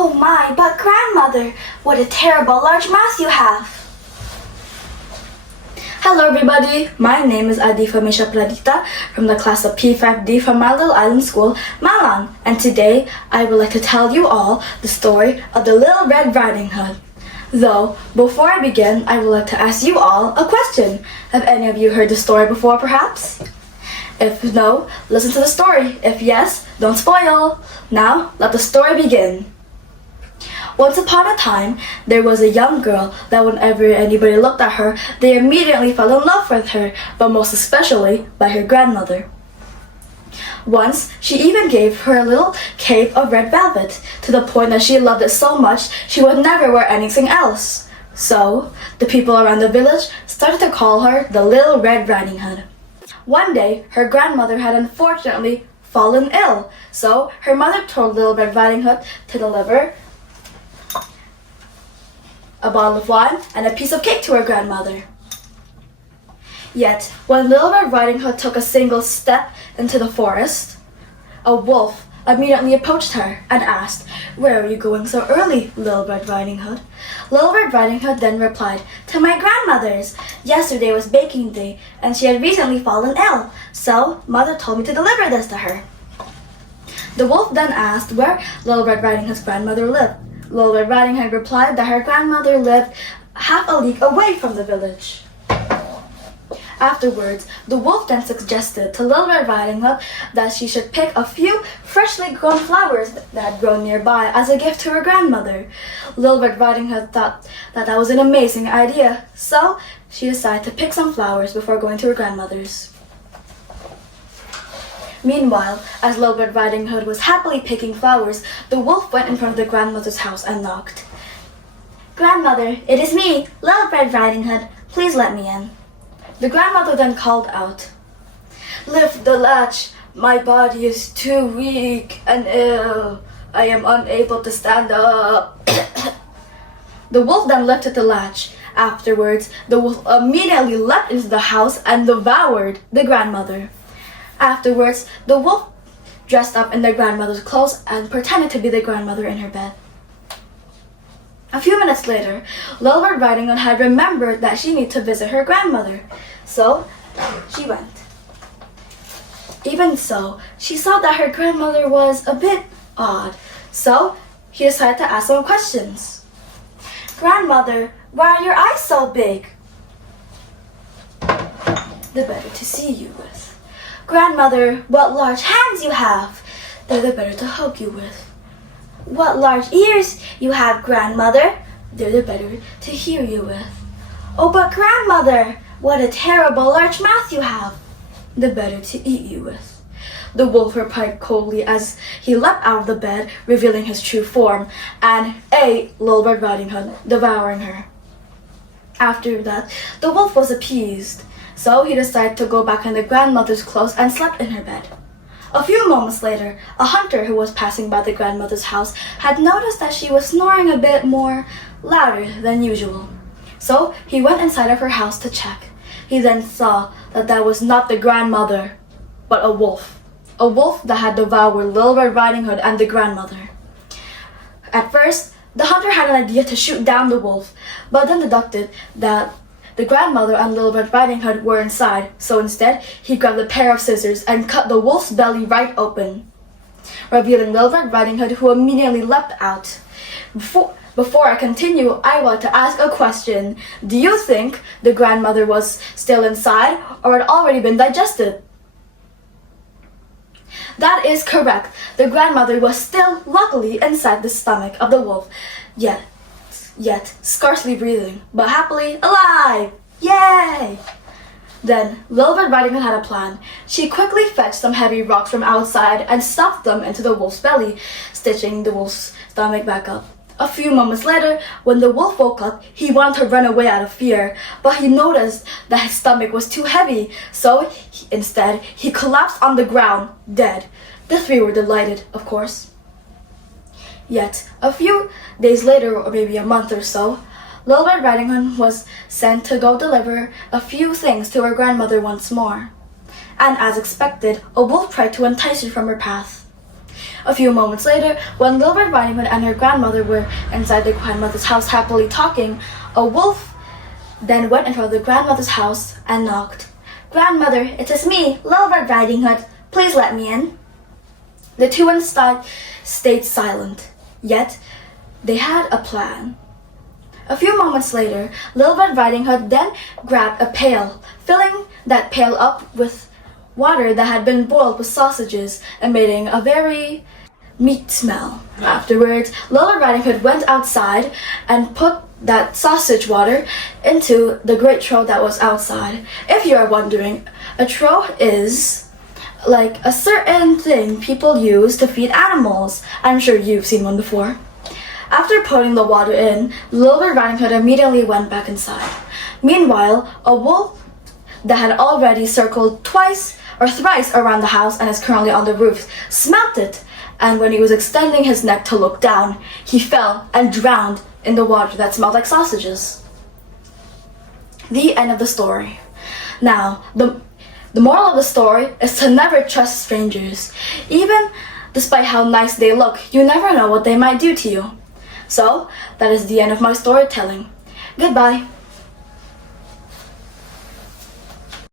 Oh my, but grandmother, what a terrible large mouth you have! Hello everybody, my name is Adeeva Meysha Pradhita from the class of P5D from my little island school, Malang, and today I would like to tell you all the story of the Little Red Riding Hood. Though, before I begin, I would like to ask you all a question. Have any of you heard the story before perhaps? If no, listen to the story. If yes, don't spoil. Now, let the story begin. Once upon a time, there was a young girl that whenever anybody looked at her, they immediately fell in love with her, but most especially by her grandmother. Once, she even gave her a little cape of red velvet, to the point that she loved it so much she would never wear anything else. So, the people around the village started to call her the Little Red Riding Hood. One day, her grandmother had unfortunately fallen ill, so her mother told Little Red Riding Hood to deliver a bottle of wine and a piece of cake to her grandmother. Yet, when Little Red Riding Hood took a single step into the forest, a wolf immediately approached her and asked, "Where are you going so early, Little Red Riding Hood?" Little Red Riding Hood then replied, "To my grandmother's. Yesterday was baking day, and she had recently fallen ill, so Mother told me to deliver this to her." The wolf then asked where Little Red Riding Hood's grandmother lived. Little Red Riding Hood replied that her grandmother lived half a league away from the village. Afterwards, the wolf then suggested to Little Red Riding Hood that she should pick a few freshly grown flowers that had grown nearby as a gift to her grandmother. Little Red Riding Hood thought that was an amazing idea, so she decided to pick some flowers before going to her grandmother's. Meanwhile, as Little Red Riding Hood was happily picking flowers, the wolf went in front of the grandmother's house and knocked. "Grandmother, it is me, Little Red Riding Hood. Please let me in." The grandmother then called out, "Lift the latch. My body is too weak and ill. I am unable to stand up." The wolf then lifted the latch. Afterwards, the wolf immediately leapt into the house and devoured the grandmother. Afterwards, the wolf dressed up in their grandmother's clothes and pretended to be the grandmother in her bed. A few minutes later, Little Red Riding Hood had remembered that she needed to visit her grandmother, so she went. Even so, she saw that her grandmother was a bit odd, so she decided to ask some questions. "Grandmother, why are your eyes so big?" "The better to see you with." "Grandmother, what large hands you have." "They're the better to hug you with." "What large ears you have, grandmother." "They're the better to hear you with." "Oh, but grandmother, what a terrible large mouth you have." "The better to eat you with." The wolf replied coldly as he leapt out of the bed, revealing his true form, and ate Little Red Riding Hood, devouring her. After that, the wolf was appeased, so he decided to go back in the grandmother's clothes and slept in her bed. A few moments later, a hunter who was passing by the grandmother's house had noticed that she was snoring a bit more louder than usual. So he went inside of her house to check. He then saw that was not the grandmother, but a wolf. A wolf that had devoured Little Red Riding Hood and the grandmother. At first, the hunter had an idea to shoot down the wolf, but then deducted that the grandmother and Little Red Riding Hood were inside, so instead, he grabbed a pair of scissors and cut the wolf's belly right open, revealing Little Red Riding Hood, who immediately leapt out. Before I continue, I want to ask a question. Do you think the grandmother was still inside or had already been digested? That is correct. The grandmother was still luckily inside the stomach of the wolf, yet scarcely breathing, but happily alive! Yay! Then, Little Red Riding Hood had a plan. She quickly fetched some heavy rocks from outside and stuffed them into the wolf's belly, stitching the wolf's stomach back up. A few moments later, when the wolf woke up, he wanted to run away out of fear, but he noticed that his stomach was too heavy, so instead, he collapsed on the ground, dead. The three were delighted, of course. Yet, a few days later, or maybe a month or so, Little Red Riding Hood was sent to go deliver a few things to her grandmother once more. And as expected, a wolf tried to entice her from her path. A few moments later, when Little Red Riding Hood and her grandmother were inside their grandmother's house happily talking, a wolf then went in front of the grandmother's house and knocked. "Grandmother, it is me, Little Red Riding Hood. Please let me in." The two inside stayed silent, yet they had a plan. A few moments later, Little Red Riding Hood then grabbed a pail, filling that pail up with water that had been boiled with sausages, emitting a very meat smell. Afterwards, Little Red Riding Hood went outside and put that sausage water into the great trough that was outside. If you are wondering, a trough is like a certain thing people use to feed animals. I'm sure you've seen one before. After putting the water in, Little Red Riding Hood immediately went back inside. Meanwhile, a wolf that had already circled twice or thrice around the house and is currently on the roof smelt it, and when he was extending his neck to look down, he fell and drowned in the water that smelled like sausages. The end of the story. Now, the moral of the story is to never trust strangers. Even despite how nice they look, you never know what they might do to you. So, that is the end of my storytelling. Goodbye.